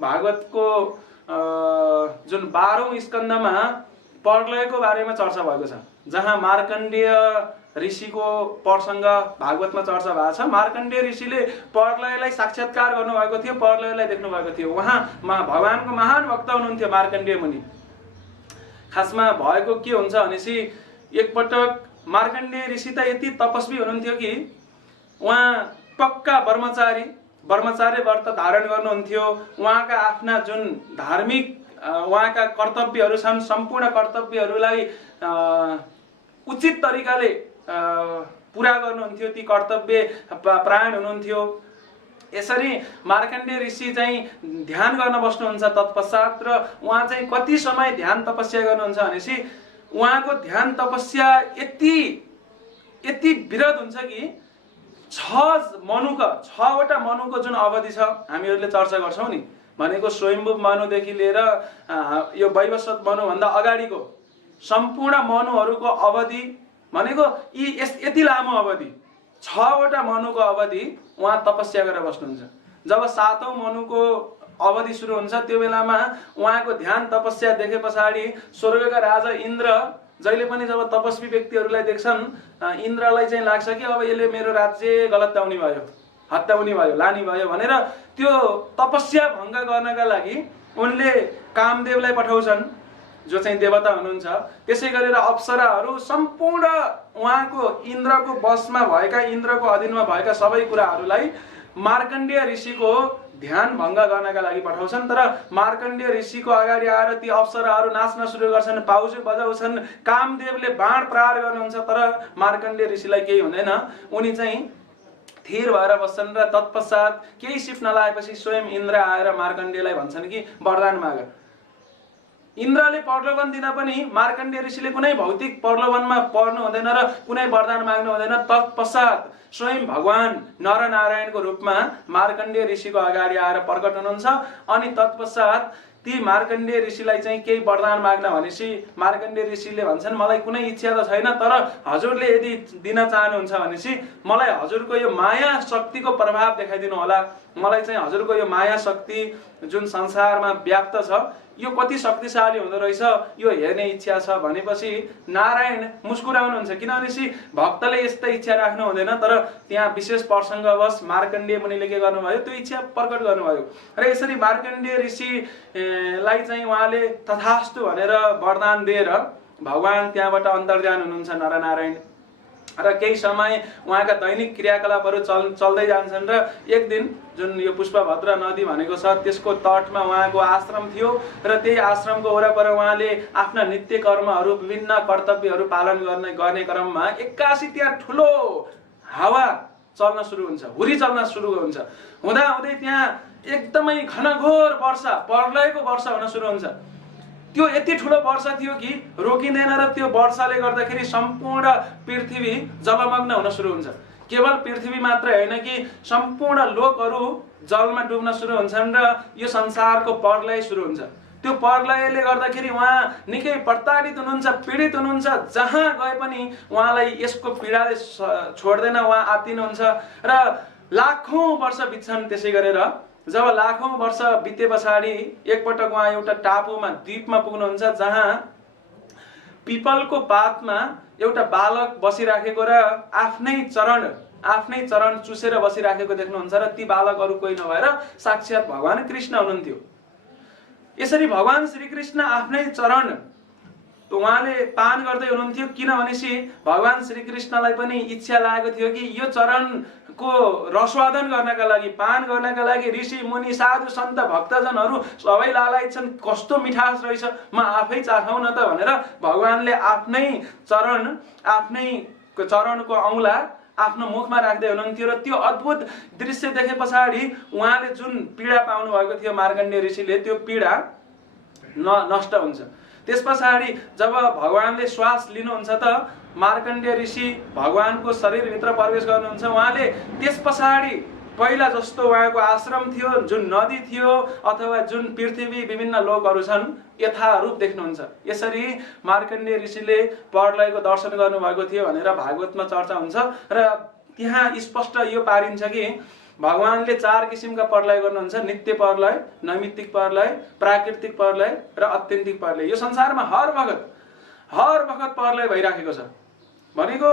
भागवतको जुन 12औं स्कन्धमा प्रलयको बारेमा चर्चा भएको छ, जहाँ मार्कण्डेय ऋषिको प्रसङ्ग भागवतमा चर्चा भएको छ। मार्कण्डेय ऋषिले प्रलयलाई साक्षात्कार गर्नुभएको थियो, प्रलयलाई देख्नु भएको थियो। उहाँ भगवानको महान भक्त हुनुहुन्थ्यो मार्कण्डेय मुनि। खासमा भएको के हुन्छ भनेपछि एकपटक मार्कण्डेय ऋषि त यति तपस्वी हुनुहुन्थ्यो कि उहाँ पक्का ब्रह्मचार्य व्रत धारण गर्नुहुन्थ्यो। उहाँका आफ्ना जुन धार्मिक उहाँका कर्तव्यहरू छन्, सम्पूर्ण कर्तव्यहरूलाई उचित तरिकाले पुरा गर्नुहुन्थ्यो। ती कर्तव्य परायण हुनुहुन्थ्यो। यसरी मार्कण्डेय ऋषि चाहिँ ध्यान गर्न बस्नुहुन्छ तत्पश्चात, र उहाँ चाहिँ कति समय ध्यान तपस्या गर्नुहुन्छ भनेपछि उहाँको ध्यान तपस्या यति विरत हुन्छ कि 6वटा मनुको जुन अवधि छ हामीहरूले चर्चा गर्छौँ नि, भनेको स्वयम्भू मनुदेखि लिएर यो वैवस्वत मनुभन्दा अगाडिको सम्पूर्ण मनुहरूको अवधि भनेको यति लामो अवधि, 6वटा मनुको अवधि उहाँ तपस्या गरेर बस्नुहुन्छ। जब 7औं मनुको अवधि सुरु हुन्छ त्यो बेलामा उहाँको ध्यान तपस्या देखे पछाडि स्वर्गका राजा इन्द्र जहिले पनि जब तपस्वी व्यक्तिहरूलाई देख्छन्, इन्द्रलाई चाहिँ लाग्छ कि अब यसले मेरो राज्य गलत्याउने भयो, हत्याउने भयो, लानी भयो भनेर त्यो तपस्या भङ्ग गर्नका लागि उनले कामदेवलाई पठाउँछन्, जो चाहिँ देवता हुनुहुन्छ। त्यसै गरेर अप्सराहरू सम्पूर्ण उहाँको इन्द्रको बसमा भएका, इन्द्रको अधीनमा भएका सबै कुराहरूलाई मार्कण्डेय ऋषिको ध्यान भङ्ग गर्नका लागि पठाउँछन्। तर मार्कण्डेय ऋषिको अगाडि आएर ती अप्सराहरू नाच्न सुरु गर्छन्, पाउजु बजाउँछन्, कामदेवले बाण प्रहार गर्नुहुन्छ, तर मार्कण्डेय ऋषिलाई केही हुँदैन। उनी चाहिँ थिर भएर बस्छन् र तत्पश्चात केही सिप नलाएपछि स्वयं इन्द्र आएर मार्कण्डेयलाई भन्छन् कि वरदान माग। इन्द्रले प्रलोभन दिँदा पनि मार्कण्डेय ऋषिले कुनै भौतिक प्रलोभनमा पर्नु हुँदैन र कुनै वरदान माग्नु हुँदैन। तत्पश्चात स्वयं भगवान नरनारायणको रूपमा मार्कण्डेय ऋषिको अगाडि आएर प्रकट हुनुहुन्छ। अनि तत्पश्चात ती मार्कण्डेय ऋषिलाई चाहिँ केही वरदान माग्न भनेपछि मार्कण्डेय ऋषिले भन्छन् मलाई कुनै इच्छा त छैन, तर हजुरले यदि दिन चाहनुहुन्छ भनेपछि मलाई हजुरको यो माया शक्तिको प्रभाव देखाइदिनु होला। मलाई चाहिँ हजुरको यो माया शक्ति जुन संसारमा व्याप्त छ यो कति शक्तिशाली हुँदो रहेछ यो हेर्ने इच्छा छ भनेपछि नारायण मुस्कुराउनुहुन्छ, किनभनेपछि भक्तले यस्तो इच्छा राख्नु हुँदैन। तर त्यहाँ विशेष प्रसङ्गवश मार्कण्डेय मुनिले के गर्नुभयो, त्यो इच्छा प्रकट गर्नुभयो। र यसरी मार्कण्डेय ऋषिलाई चाहिँ उहाँले तथास्तु भनेर वरदान दिएर भगवान त्यहाँबाट अन्तर्धान हुनुहुन्छ नरनारायण। र केही समय उहाँका दैनिक क्रियाकलापहरू चल्दै जान्छन्। र एक दिन जुन यो पुष्पभद्रा नदी भनेको छ त्यसको तटमा उहाँको आश्रम थियो र त्यही आश्रमको वरपर उहाँले आफ्ना नित्य कर्महरू, विभिन्न कर्तव्यहरू पालन गर्ने क्रममा एक्कासी त्यहाँ ठुलो हावा चल्न सुरु हुन्छ, हुरी चल्न सुरु हुन्छ। हुँदाहुँदै त्यहाँ एकदमै घनघोर वर्षा, प्रलयको वर्षा हुन सुरु हुन्छ। त्यो यति ठुलो वर्षा थियो कि रोकिँदैन र त्यो वर्षाले गर्दाखेरि सम्पूर्ण पृथ्वी जलमग्न हुन सुरु हुन्छ। केवल पृथ्वी मात्र होइन कि सम्पूर्ण लोकहरू जलमा डुब्न सुरु हुन्छन् र यो संसारको प्रलय सुरु हुन्छ। त्यो प्रलयले गर्दाखेरि उहाँ निकै प्रताडित हुनुहुन्छ, पीडित हुनुहुन्छ। जहाँ गए पनि उहाँलाई यसको पीडाले छोड्दैन, उहाँ आत्तिनुहुन्छ र लाखौं वर्ष बित्छन्। त्यसै गरेर जब लाखौं वर्ष बिते पछाडि एकपटक उहाँ एउटा टापुमा, द्वीपमा पुग्नुहुन्छ जहाँ पिपलको पातमा एउटा बालक बसिराखेको र आफ्नै चरण चुसेर बसिराखेको देख्नुहुन्छ। र ती बालक अरू कोही नभएर साक्षात भगवान कृष्ण हुनुहुन्थ्यो। यसरी भगवान श्रीकृष्ण आफ्नै चरण उहाँले पान गर्दै हुनुहुन्थ्यो, किनभनेपछि भगवान श्रीकृष्णलाई पनि इच्छा लागेको थियो कि यो चरणको रसवादन गर्नका लागि, पान गर्नका लागि ऋषि मुनि साधु सन्त भक्तजनहरू सबै लालायत छन्, कस्तो मिठास रहेछ, म आफै चाखौँ न त भनेर भगवानले आफ्नै चरणको औँला आफ्नो मुखमा राख्दै हुनुहुन्थ्यो। र त्यो अद्भुत दृश्य देखे पछाडि उहाँले जुन पीडा पाउनु भएको थियो मार्कण्डेय ऋषिले, त्यो पीडा नष्ट हुन्छ। त्यस पछाडि जब भगवानले श्वास लिनुहुन्छ त मार्कण्डेय ऋषि भगवानको शरीरभित्र प्रवेश गर्नुहुन्छ। उहाँले त्यस पछाडि पहिला जस्तो उहाँको आश्रम थियो, जुन नदी थियो अथवा जुन पृथ्वी विभिन्न लोकहरू छन् यथारूप देख्नुहुन्छ। यसरी मार्कण्डेय ऋषिले प्रलयको दर्शन गर्नुभएको थियो भनेर भागवतमा चर्चा हुन्छ। र त्यहाँ स्पष्ट यो पारिन्छ कि भगवानले 4 किसिमका प्रलय गर्नुहुन्छ, नित्य प्रलय, नैमित्तिक प्रलय, प्राकृतिक प्रलय र आत्यन्तिक प्रलय। यो संसारमा हर वखत प्रलय भइराखेको छ। भनेको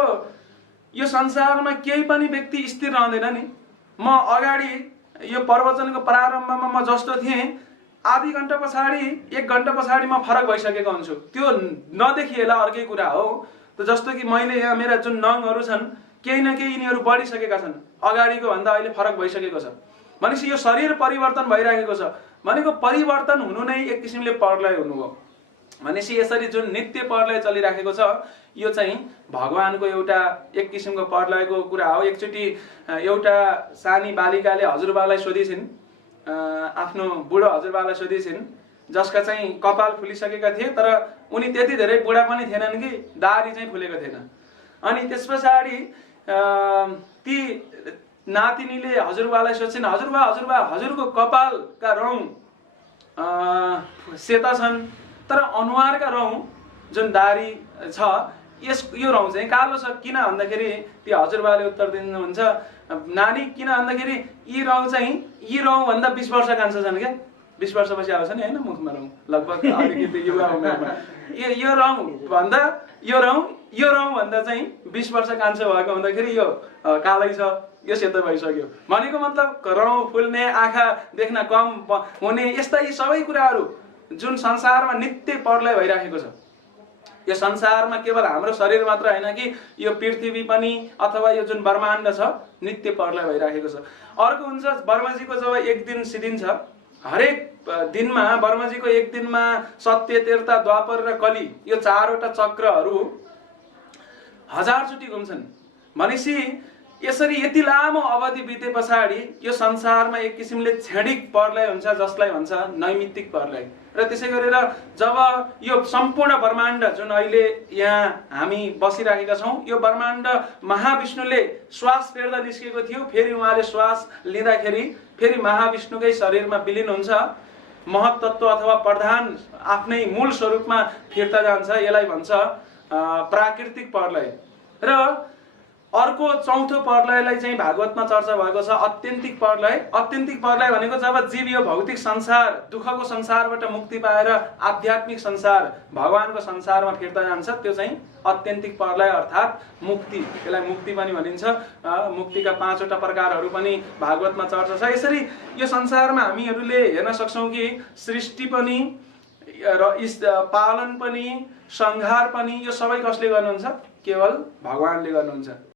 यो संसारमा केही पनि व्यक्ति स्थिर रहँदैन नि। म अगाडि यो प्रवचनको प्रारम्भमा म जस्तो थिएँ, आधी घण्टा पछाडि 1 घण्टा पछाडि म फरक भइसकेको हुन्छु। त्यो नदेखिएला अर्कै कुरा हो। त जस्तो कि मैले यहाँ मेरा जुन नङहरू छन्, केही न केही यिनीहरू बढिसकेका छन्, अगाडिको भन्दा अहिले फरक भइसकेको छ। भनेपछि यो शरीर परिवर्तन भइरहेको छ। भनेको परिवर्तन हुनु नै एक किसिमले प्रलय हुनु हो। भनेपछि यसरी जुन नित्य प्रलय चलिराखेको छ, यो चाहिँ भगवानको एउटा एक किसिमको प्रलयको कुरा हो। एकचोटि एउटा सानी बालिकाले हजुरबालाई सोधिछिन्, आफ्नो बुढो हजुरबालाई सोधिछिन्, जसका चाहिँ कपाल फुलिसकेका थिए, तर उनी त्यति धेरै बुढा पनि थिएनन् कि दाढी चाहिँ फुलेको थिएन। अनि त्यस पछाडि ती नातिनीले हजुरबालाई सोध्छिन्, हजुरबा हजुरको कपालका रौँ सेता छन्, तर अनुहारका रौँ जुन दाढी छ यो रौँ चाहिँ कालो छ, किन भन्दाखेरि ती हजुरबाले उत्तर दिनुहुन्छ, नानी किन भन्दाखेरि यी रौँ भन्दा 20 वर्ष कान्छा छन् क्या। 20 वर्षपछि आउँछ नि होइन मुखमा रौँ, लगभग अलिकति युवा उमेरमा। यो रौँ भन्दा चाहिँ 20 वर्ष कान्छा भएको हुँदाखेरि यो कालै छ, यो सेतो भइसक्यो। भनेको मतलब रौँ फुल्ने, आँखा देख्न कम हुने, यस्ता यी सबै कुराहरू जुन संसारमा नित्य प्रलय भइराखेको छ। यो संसारमा केवल हाम्रो शरीर मात्र होइन कि यो पृथ्वी पनि अथवा यो जुन ब्रह्माण्ड छ, नित्य प्रलय भइराखेको छ। अर्को हुन्छ ब्रह्माजीको जब एक दिन सिद्धिन्छ, हरेक दिनमा ब्रह्माजीको एक दिनमा सत्य, त्रेता, द्वापर र कली यो 4वटा चक्रहरू 1000 चोटि घुम्छन्। भनेपछि यसरी यति लामो अवधि बिते पछाडि यो संसारमा एक किसिमले क्षणिक प्रलय हुन्छ, जसलाई भन्छ नैमित्तिक प्रलय। र त्यसै गरेर जब यो सम्पूर्ण ब्रह्माण्ड जुन अहिले यहाँ हामी बसिराखेका छौँ, यो ब्रह्माण्ड महाविष्णुले श्वास फेर्दा निस्केको थियो, फेरि उहाँले श्वास लिँदाखेरि फेरि महाविष्णुकै शरीरमा विलिन हुन्छ, महत्तत्व अथवा प्रधान आफ्नै मूल स्वरूपमा फिर्ता जान्छ। यसलाई भन्छ प्राकृतिक प्रलय। र अर्को चौथो प्रलयलाई चाहिँ भागवतमा चर्चा भएको छ, आत्यन्तिक प्रलय। आत्यन्तिक प्रलय भनेको जब जीव यो भौतिक संसार, दुःखको संसारबाट मुक्ति पाएर आध्यात्मिक संसार, भगवानको संसारमा फिर्ता जान्छ, त्यो चाहिँ आत्यन्तिक प्रलय अर्थात् मुक्ति। यसलाई मुक्ति पनि भनिन्छ। मुक्तिका 5वटा प्रकारहरू पनि भागवतमा चर्चा छ। यसरी यो संसारमा हामीहरूले हेर्न सक्छौँ कि सृष्टि पनि र पालन पनि, संहार पनि, यो सबै कसले गर्नुहुन्छ? केवल भगवानले गर्नुहुन्छ।